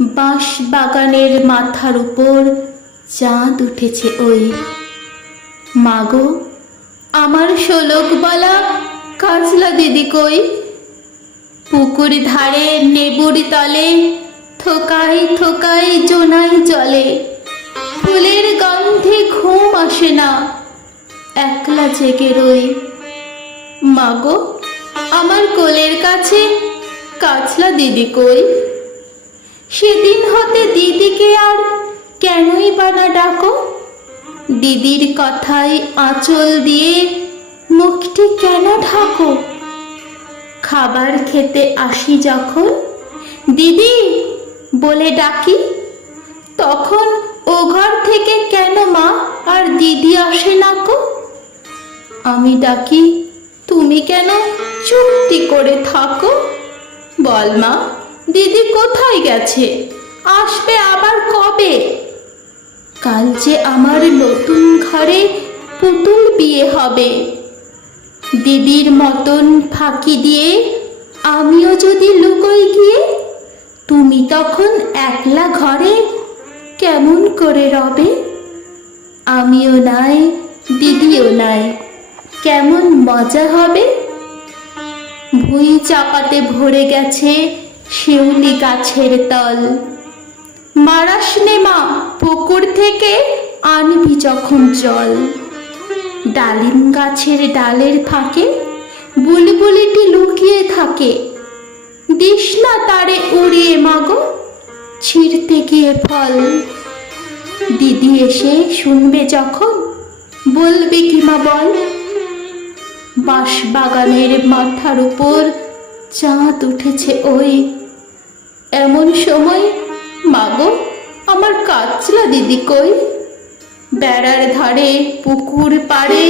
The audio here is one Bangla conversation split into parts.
বাঁশ বাগানের মাথার উপর চাঁদ উঠেছে ওই। মাগো, আমার শোলক বলা কাজলা দিদি কই? পুকুর ধারে নেবুর তলে থোকাই থোকাই জোনাই জলে। ফুলের গন্ধে ঘুম আসে না, একলা জেগে রই। মাগো, আমার কোলের কাছে কাছলা দিদি কই? সেদিন হতে দিদিকে আর কেনই বা না ডাকো? দিদির কথায় আঁচল দিয়ে মুখটি কেন ঢাকো? খাবার খেতে আসি যখন? দিদি, বলে ডাকি। তখন ও ঘর থেকে কেন মা আর দিদি আসে না কো আমি ডাকি, তুমি কেন চুক্তি করে থাকো? বল মা দিদি কোথায় গেছে? আসবে আবার কবে? কাল যে আমার নতুন ঘরে পুতুল বিয়ে হবে। দিদির মতন ফাঁকি দিয়ে আমিও যদি লুকোই গিয়ে, তুমি তখন একলা ঘরে কেমন করে রবে? আমিও নাই, দিদিও নাই, কেমন মজা হবে? ভুই চাপাতে ভরে গেছে শিউলি গাছের তল। মারাস মা, পুকুর থেকে আনবি যখন জল। ডালিম গাছের ডালের ফাঁকে বুলবুলিটি লুকিয়ে থাকে। দিস না তারে উড়িয়ে মাগো, ছিঁড়তে গিয়ে ফল। দিদি এসে শুনবে যখন, বলবে কি মা বল? বাঁশ বাগানের মাথার উপর চাঁদ উঠেছে ওই এমন সময়, মাগো, আমার কাচলা দিদি কই? বেড়ার ধারে, পুকুর পাড়ে,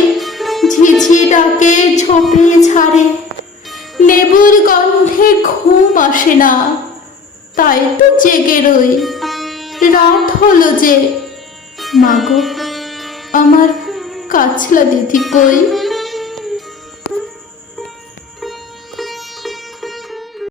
ঝিঝি ডাকে, ঝোপে ঝাড়ে। লেবুর গন্ধে ঘুম আসে না, তাই তো জেগে রই। রাত হলো যে, মাগো, আমার কাছলা দিদি কই?